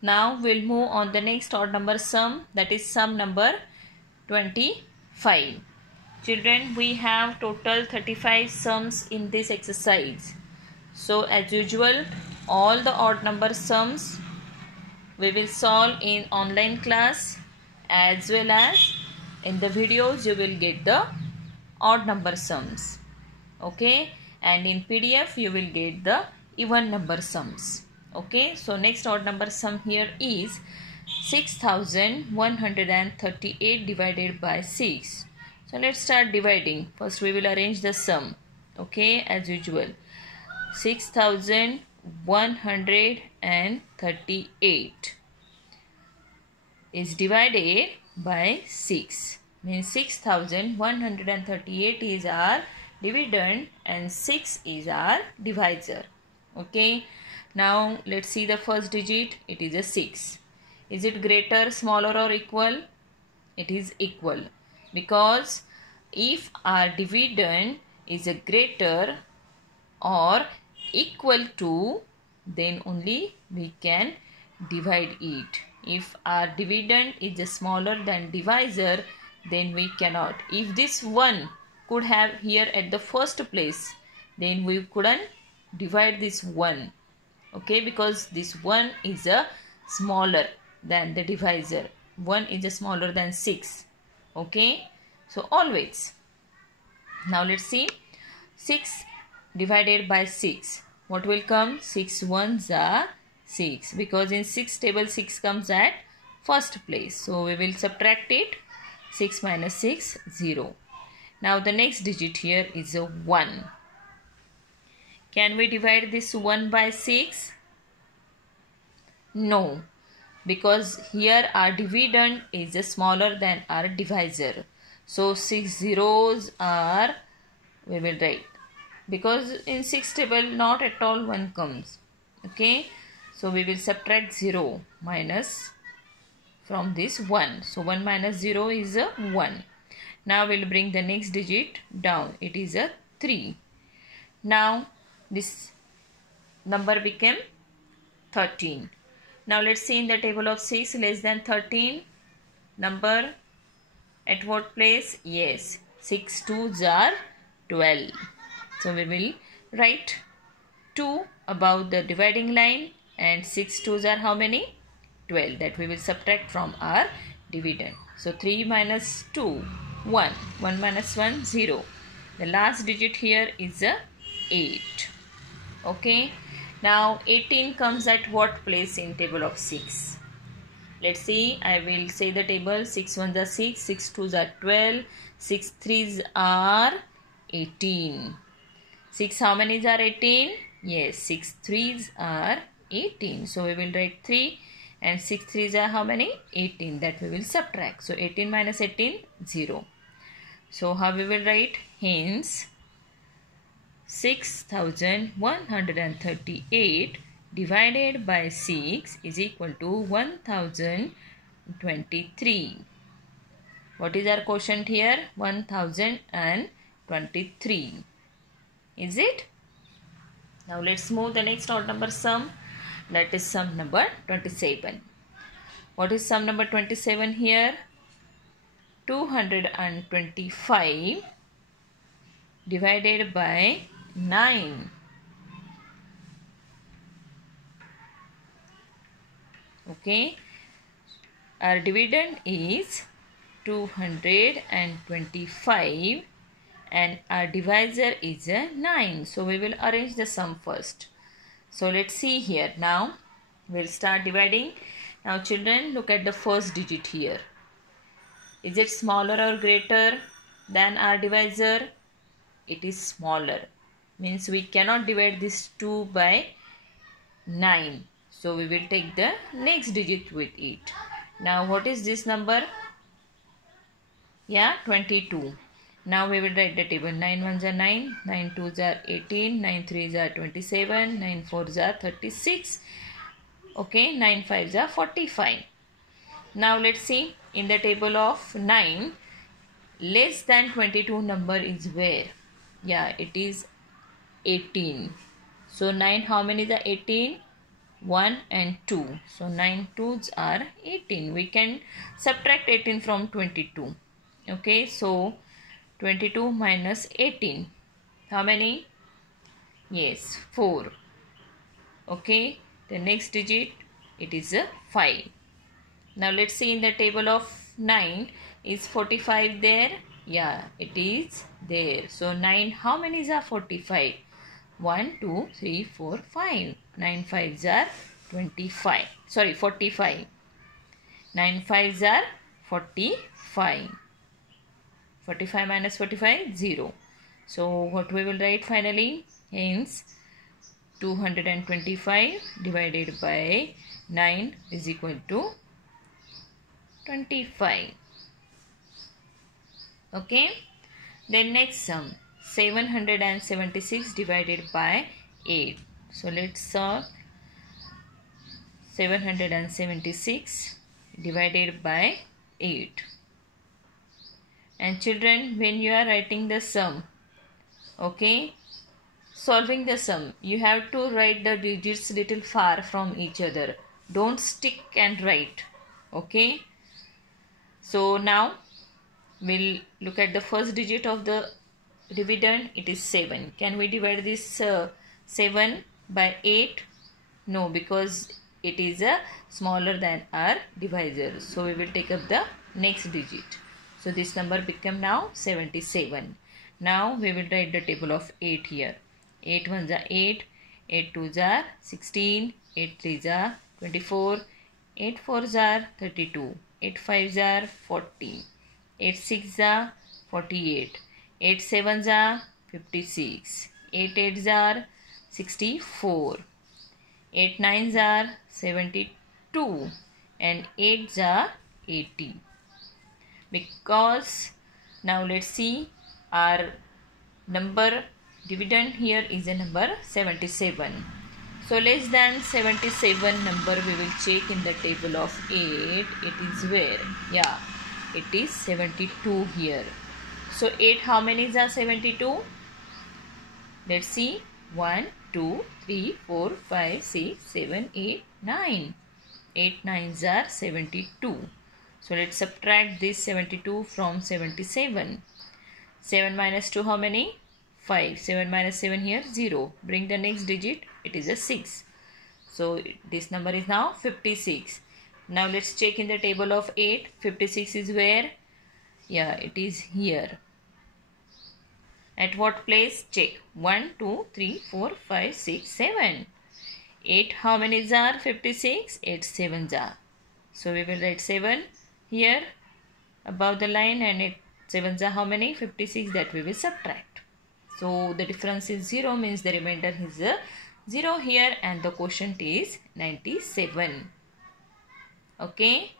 Now we'll move on the next odd number sum, that is sum number 25. Children, we have total 35 sums in this exercise. So as usual, all the odd number sums we will solve in online class, as well as in the videos you will get the odd number sums. Okay, and in PDF you will get the even number sums. Okay, so next odd number sum here is 6138 divided by 6. So let's start dividing. First we will arrange the sum. Okay, as usual, 6138 is divided by 6. Means 6138 is our dividend and 6 is our divisor. Okay, now let's see the first digit. It is a 6. Is it greater, smaller or equal? It is equal, because if our dividend is a greater or equal to, then only we can divide it. If our dividend is a smaller than divisor, then we cannot. If this 1 could have here at the first place, then we couldn't divide this 1. Okay, because this 1 is a smaller than the divisor. 1 is a smaller than 6. Okay, so always. Now let's see. 6 divided by 6. What will come? 6 ones are 6, because in 6 table 6 comes at first place. So we will subtract it. 6 minus 6, 0. Now the next digit here is a 1. Can we divide this 1 by 6? No, because here our dividend is smaller than our divisor. So 6 zeros are, we will write, because in 6 table not at all 1 comes. Okay, so we will subtract 0 minus from this 1. So 1 minus 0 is a 1. Now we will bring the next digit down. It is a 3. Now this number became 13. Now let's see in the table of 6 less than 13. Number at what place? Yes, 6 2s are 12. So we will write 2 above the dividing line, and 6 2s are how many? 12. That we will subtract from our dividend. So 3 minus 2, 1. 1 minus 1, 0. The last digit here is a 8. Okay. Now 18 comes at what place in table of 6? Let's see. I will say the table. 6 1s are 6, 6 2s are 12, 6 3s are 18. 6 how many are 18? Yes, 6 3s are 18. So we will write 3, and 6 3s are how many? 18. That we will subtract. So 18 minus 18, 0. So how we will write? Hence 6138 divided by 6 is equal to 1023. What is our quotient here? 1023. Is it? Now let's move the next odd number sum. That is sum number 27. What is sum number 27 here? 225 divided by 9. Okay, our dividend is 225 and our divisor is a 9. So we will arrange the sum first. So let's see here. Now we'll start dividing. Now children, look at the first digit here. Is it smaller or greater than our divisor? It is smaller. Means we cannot divide this 2 by 9. So we will take the next digit with it. Now what is this number? Yeah, 22. Now we will write the table. 9 1s are 9, 9 2s are 18, 9 3s are 27, 9 4s are 36. Okay, 9 5s are 45. Now let's see in the table of 9, less than 22 number is where? Yeah, it is 18. So 9 how many is 18? 1 and 2. So 9 twos are 18. We can subtract 18 from 22. Okay, so 22 minus 18. How many? Yes, 4. Okay, the next digit, it is a 5. Now let's see in the table of 9. Is 45 there? Yeah, it is there. So 9, how many are 45? 1, 2, 3, 4, 5. 9 fives are 25. Sorry, 45. 9 fives are 45. 45 minus 45, 0. So what we will write finally? Hence 225 divided by 9 is equal to 25. Okay. Then next sum, 776 divided by 8. So let's solve. 776 divided by 8. And children, when you are writing the sum, okay, solving the sum, you have to write the digits little far from each other. Don't stick and write. Okay. So now we'll look at the first digit of the dividend. It is 7. Can we divide this 7 by 8? No, because it is smaller than our divisor. So we will take up the next digit. So this number become now 77. Now we will write the table of 8 here. 8 ones are 8, 8 twos are 16, 8 threes are 24, 8 fours are 32, 8 fives are 40, 8 sixes are 48, 8 sevens are 56, 8 eights are 64, 8 nines are 72, and 8s are 80. Because now let's see, our number dividend here is a number 77. So less than 77 number we will check in the table of 8. It is where? Yeah, it is 72 here. So 8, how many are 72? Let's see. 1, 2, 3, 4, 5, 6, 7, 8, 9. 8 nines are 72. So let's subtract this 72 from 77. 7 minus 2, how many? 5. 7 minus 7 here, 0. Bring the next digit, it is a 6. So this number is now 56. Now let's check in the table of 8. 56 is where? Yeah, it is here. At what place? Check. 1, 2, 3, 4, 5, 6, 7. 8, how many are 56? 8 sevens are. So we will write 7 here above the line, and 8 sevens are how many? 56, that we will subtract. So the difference is 0, means the remainder is 0 here, and the quotient is 97. Okay.